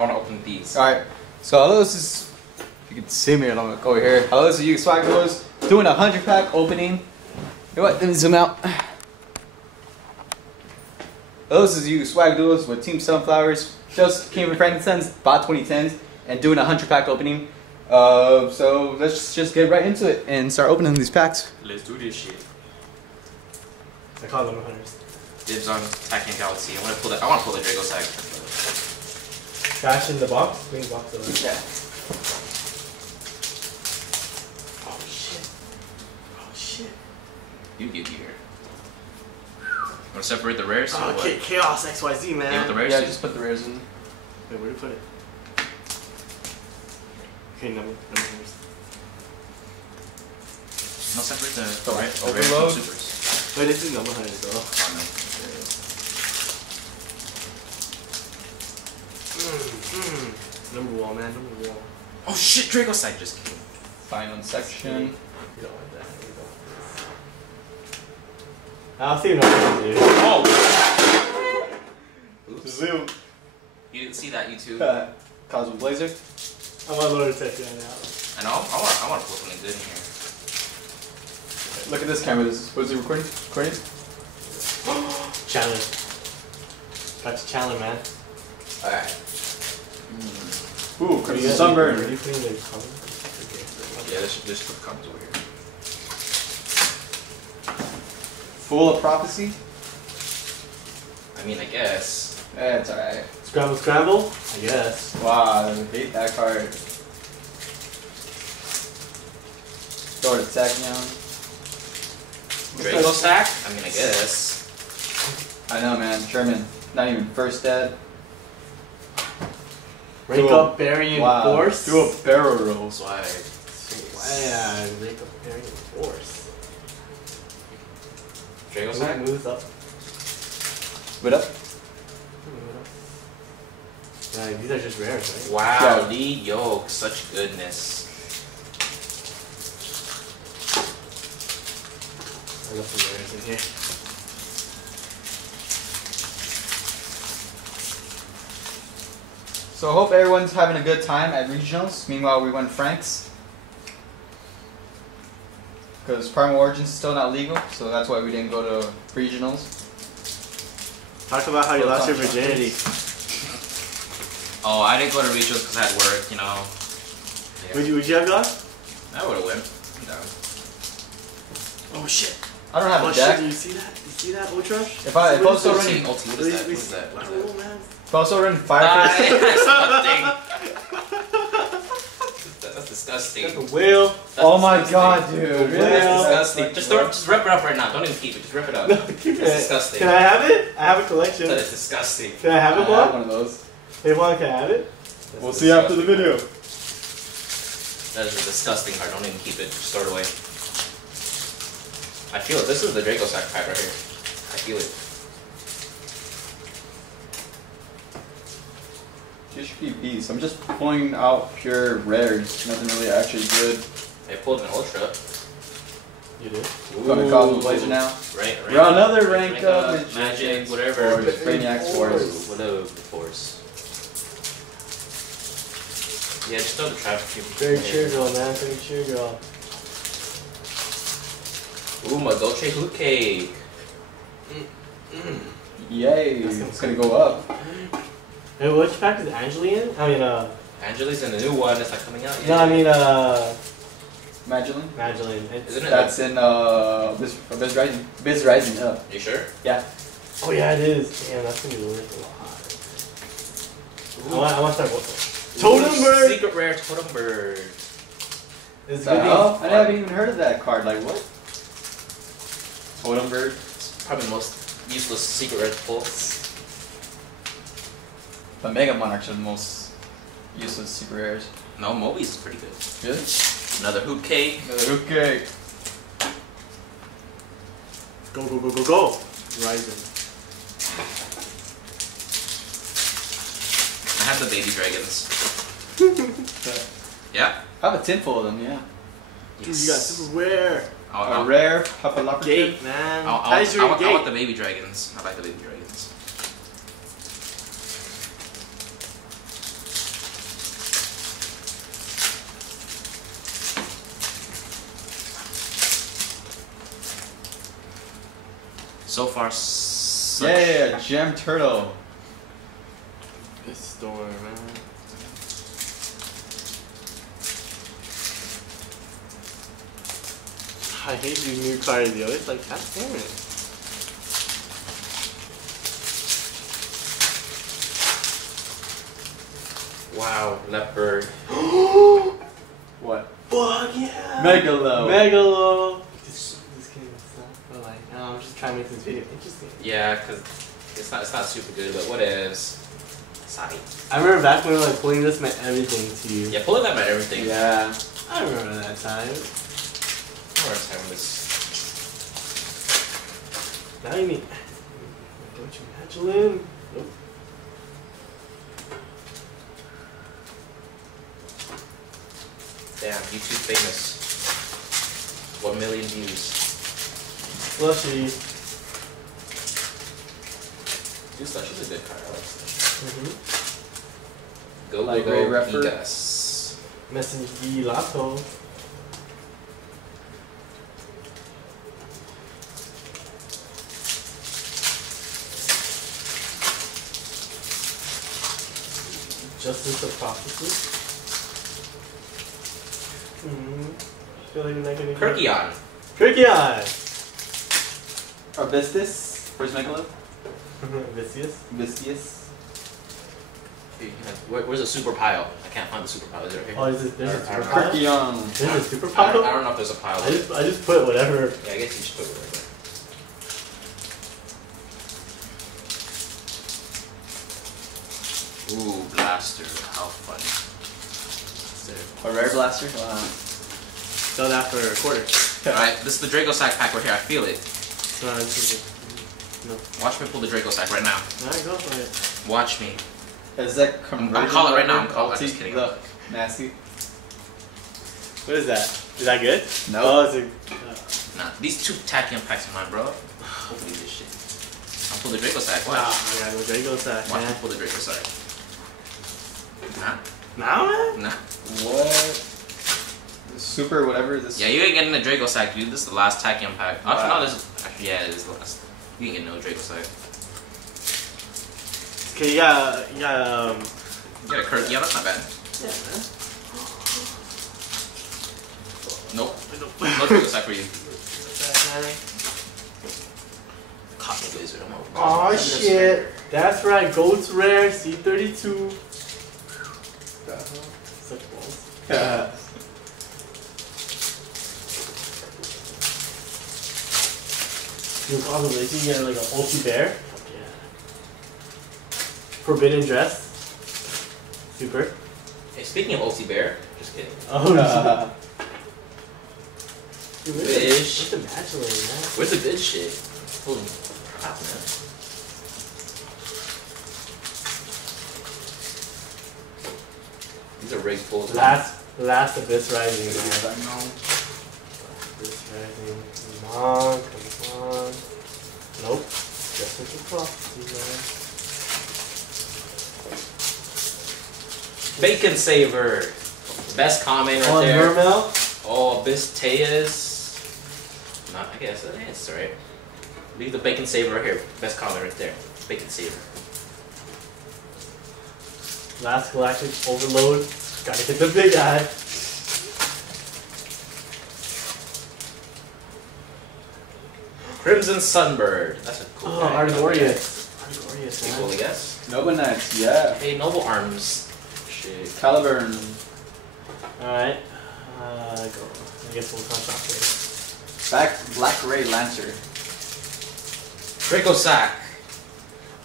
I want to open these. Alright, so hello, this is, if you can see me, I'm gonna go over here. Hello, this is Yugioh Swag Duos doing a 100-pack opening. You know what, let me zoom out. Hello, this is Yugioh Swag Duos with Team Sunflowers. Just came from Frankenstein's, bought 2010s, and doing a 100-pack opening. So let's just get right into it and start opening these packs. Let's do this shit. I call them 100s. Dibs on Tachyon Galaxy. I want to pull the Drago Sack. Trash in the box? Green box over. Yeah. Oh shit. Oh shit. You get here. Want to separate the rares? Oh, Chaos XYZ, man. Yeah, with the rares? Yeah, just put the rares in. Wait, where do you put it? Okay, number first. No, separate the Overload. rares from supers. Wait, this is number 100 though. Oh no. Number one, man. Number one. Oh shit, Drago Sack just came. Final section. You don't want that. You don't want this. I'll see what dude. Oh! Oops. Zoom. You didn't see that, YouTube. Cosmo Blazer. I want to load a section right now. I know. I want to pull something good in here. Look at this camera. What is it recording? Recording? Challenge. Got your challenge, man. Alright. Ooh, Crimson Sunburn. Are you putting the comments? Okay. Yeah, this put the comments over here. Full of Prophecy. I mean, I guess. It's alright. Scramble, scramble? I guess. Wow, I hate that card. Throw it to Tachyon. Drago Sack? I mean, I guess. I know, man. German. Not even first dead. Rake up, bury, and force? Do a barrel roll. Swag. Yeah, rake up, bury, and force. Drago Sack? Moves up. What up? Right, these are just rares, right? Wow, Yugioh, such goodness. I got some rares in here. So I hope everyone's having a good time at regionals. Meanwhile, we went Franks. Because Primal Origins is still not legal, so that's why we didn't go to regionals. Talk about how you lost your virginity. Oh, I didn't go to regionals because I had work, you know. Yeah. Would you have gone? I would have went. I'm down. Oh shit. I don't have a deck. Shit, do you see that? You see that, Ultra? If I was still running, What is that? What is that? What is that? Man. if I was still running Fire Fist, That's disgusting. That's a whale. That's oh my disgusting. god, dude, really? That's disgusting. Just rip it up right now. Don't even keep it. Just rip it up. No, keep it. It's disgusting. Can I have it? I have a collection. That is disgusting. Can I have it, I have Bob? one of those. Hey, Bob, can I have it? We'll see after the video. That is a disgusting card. Don't even keep it. Just throw it away. I feel it. This is the Drago Sack pack right here. I feel it. Just be beast. I'm just pulling out pure rares. Nothing really actually good. I pulled an Ultra. You did? Going to Cosmo Blazer now. Right. We're on another rank up with Magic, Force, whatever. Brainiac's Force. Whatever, Force. Yeah, just throw the trash. Very cheer girl, man. Very cheer girl. Ooh, my Dolce Hoot Cake. Yay, it's gonna go up. Hey, which pack is Angeli in? I mean, Angeli's in the new one. It's not coming out yet. no, I mean, Magdalene? Magdalene. Isn't it? That's in Biz Rising. Biz Rising, yeah. You sure? Yeah. Oh, yeah, it is. Damn, that's gonna be worth a lot. I want to start with Totem Bird! Secret rare Totem Bird. It's The gonna hell? be I haven't even heard of that card. Like, what? Totem Bird? It's probably the most useless secret rare to pull. The Mega Monarchs are the most useless super rares. No, Moby's is pretty good. Really? Another Hoot Cake. Okay. Go, go, go, go, go! Rising. I have the baby dragons. Yeah? I have a tin full of them, yeah. Dude, you got super rare. A rare Hufflepuff. Gate, man. I want the baby dragons. I like the baby dragons. so far, such... Yeah, Gem Turtle. This store, man. I hate these new cards, yo. It's like, god damn it. Wow, leopard. What? Fuck yeah! Megalo. Megalo. Just kidding. But like, no, I'm just trying to make this video interesting. Yeah, because it's not super good, but what is? Sorry. I remember back when like pulling this meant everything to you. Yeah, pulling that meant everything. Yeah. I remember that time. I remember time when this. Now you need. Don't you Magdalene? Nope. Damn, YouTube famous. 1 million views. Slushy. Dude, Slushy's a good card. I like Slushy. Go, Like go, Ray go, Redford. Gigas. Messenger Lato. Justice of Prophecy. I feel like you're not gonna get Kirkion. Kirkion! Arbistis. Where's Megalo? Vicious. Vistius. Where's the super pile? I can't find the super pile. Is it right here? Oh, is this, there's a I super don't know. pile? Kirkion. There's a super I pile? don't know if there's a pile. I just put whatever. Yeah, I guess you should put it right there. Ooh, blaster. How fun. A rare blaster? Wow. Sell that for a quarter. Alright, this is the Draco Sack pack right here. I feel it. No, this is no. Watch me pull the Draco Sack right now. Alright, go for it. Watch me. Is that conversion? I'm calling right now, I'm rubber? calling, I'm See, just kidding. Look, nasty. What is that? Is that good? No. Oh, it's a. Nah, these 2 tachyon packs are mine, bro. Hopefully this shit. I'll pull the Draco Sack. Wow, Watch. I gotta go Draco Sack, Watch me man. pull the Draco Sack. Nah. Now, man? What? Nah. Super whatever this. Yeah, you ain't getting the Draco Sack, dude. This is the last tachyon pack. Actually, Wow. no, this is. Actually, yeah, it is the last. You ain't getting no Draco Sack. Okay, you got, You got a Kirk. Yeah, that's not bad. yeah, man. Nope. No Draco Sack for you. Man. Cosmo Blazer. I'm over. Oh shit! That's right, Goat's Rare C32. Such balls. Yeah. Dude, probably you get like an ulti bear. Fuck yeah. Forbidden dress. Super. Hey, speaking of OC Bear, just kidding. Oh shit. Dude, Fish. where's the Magdalene, man? Where's the good shit? Holy crap, man. These are rigged pulls. Last Abyss Rising, man. No. Abyss Rising. Come on, come on. Nope. Just with the prophecy, man. Bacon Saver. Best comment right On there. Mermel? Oh, Abyss Tejas. Not, I guess that's alright. Leave the Bacon Saver right here. Best comment right there. Bacon Saver. Last Galactic Overload. Gotta get the big eye. Crimson Sunbird. That's a cool Oh, guy. Argorius. Argorius, Pretty cool, I man. guess. Nova Knights, yeah. Hey, Noble Arms. Shit. Caliburn. Alright. Go. I guess we'll contract Black Ray Lancer. Draco Sack.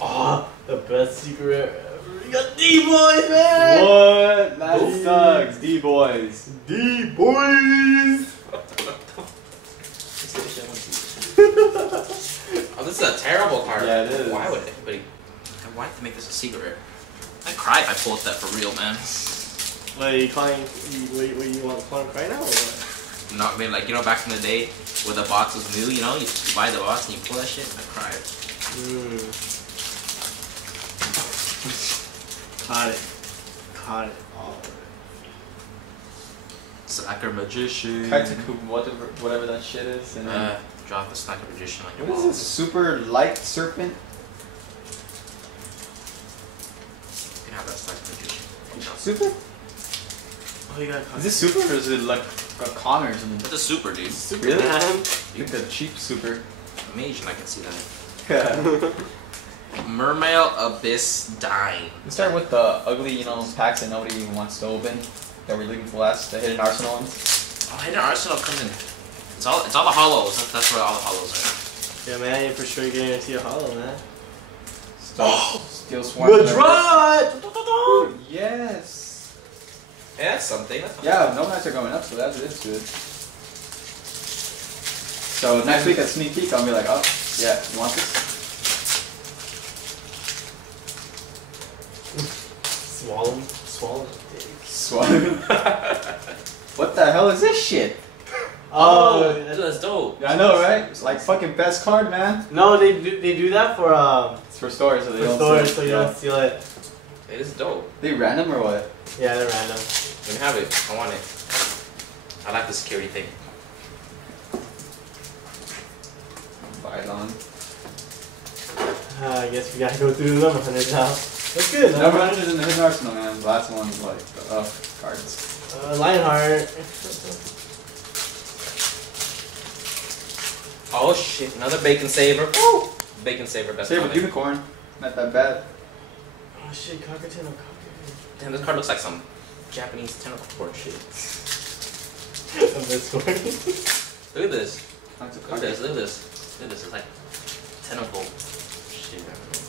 Oh, the best secret ever. We got D-Boys, man! What? That Ooh. sucks. D-Boys. D-Boys! Oh, this is a terrible card. Yeah, it is. Why would anybody? Why did they make this a secret? I'd cry if I pulled that for real, man. What are you calling? What you want to call him right now or what? Not, I mean, like, you know, back in the day where the box was new, you know, you buy the box and you pull that shit, I cried. Caught it. Caught it. All Sacker Magician. Kaitaku, whatever that shit is. And then Drop the stack of magician on your What is wall. this? Super light serpent? You can have that stack of magician. Super? Oh, you got Is this super or is it like a con or something? What's a super, dude? super Really? man. I think the cheap super. Mage, and I can see that. Let's Mermail Abyss Dine. start with the ugly, packs that nobody even wants to open. That we're leaving for last, the hidden arsenal ones. Oh, Hidden Arsenal comes in. It's all the hollows. That's where all the hollows are. Yeah, man, you're for sure getting into a hollow, man. Steel Swarm. Good draw! Yes. Yeah, that's something. That's Yeah, no mats are going up, so that's good. So next week at Sneak Peek, I'll be like, oh, yeah, you want this? Swallow. Swallow. What the hell is this shit? Oh, dude, that's dope. I know, right? It's like fucking best card, man. no, they do that for It's for stores, so they don't stores, steal so it. you don't steal it. It is dope. They random or what? Yeah, they're random. You can have it. I want it. I like the security thing. Photon. I guess we gotta go through the number 100 now. That's good. Number 100 is in the hidden arsenal, man. The last one's like cards. Lionheart. Oh shit! Another bacon saver. Woo! Bacon saver. Best Save with comic. unicorn. Not that bad. Oh shit, Cockatoo. Damn, this card looks like some Japanese tentacle board shit. I'm miscoring. Look at this. Look Look at this. Look at this. Look at this. It's like tentacle shit. I don't know.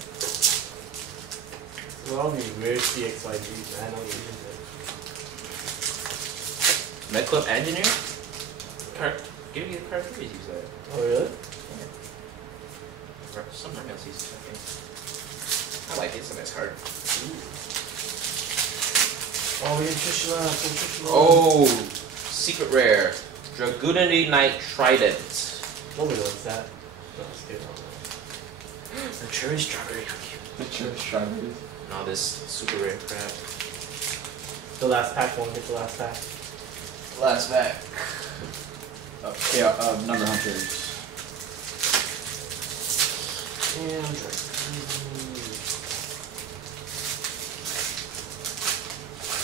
Well, all these weird CXYGs, man. I don't use it. Medclub Engineer? Give me the card use that. Oh, really? Or some else uses that thing. I like it, it's a nice card. Oh, we have Trishula. Oh, secret rare. Dragoonity Knight Trident. Nobody wants that. No, it's good. The cherry strawberry, how cute. The church strawberries. No, this super rare crap. The last pack won't get the last pack. Last back. Okay, number hunters. And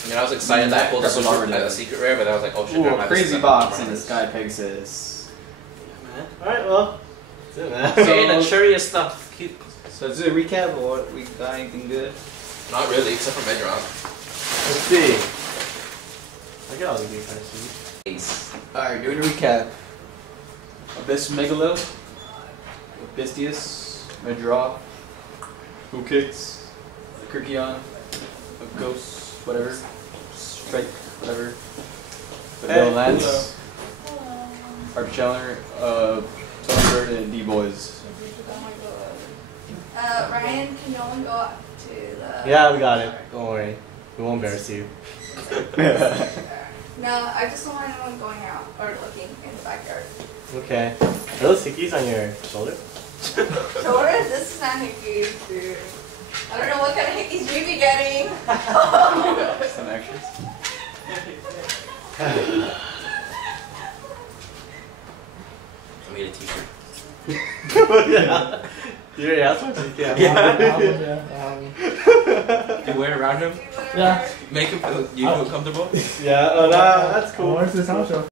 I mean, I was excited that I pulled a That's what super already as a does. secret rare, but I was like, oh shit, Ooh, never a mind, this crazy is box a- in the Sky Pegasus. man. Alright, well. That's it, man. Okay, the cherryest stuff. Cute. So is it a recap or what? We got anything good? Not really, except for Medron. Let's see. I got all the good cards. Ace. Alright, doing a recap. Abyss Megalo, Abystius, Medraw, Who Kicks, Kirkion, a Ghost, whatever, Strike, whatever, Hey, Lance, Hello. Archeller, Tony Bird, and D-Boys. Oh my god. Ryan, can no one go up to the... Yeah, we got it. Don't worry. We won't embarrass you. No, I just don't want anyone going out or looking in the backyard. Okay. Are those hickeys on your shoulder? Shoulders? This is not hickeys, dude. I don't know what kind of hickeys you be getting. Some extras. I made a t-shirt. Yeah. You already asked one? Yeah. You wear it around him? Do whatever. Yeah. Make him feel, you feel comfortable? Yeah, oh, that's cool. Where's this house show?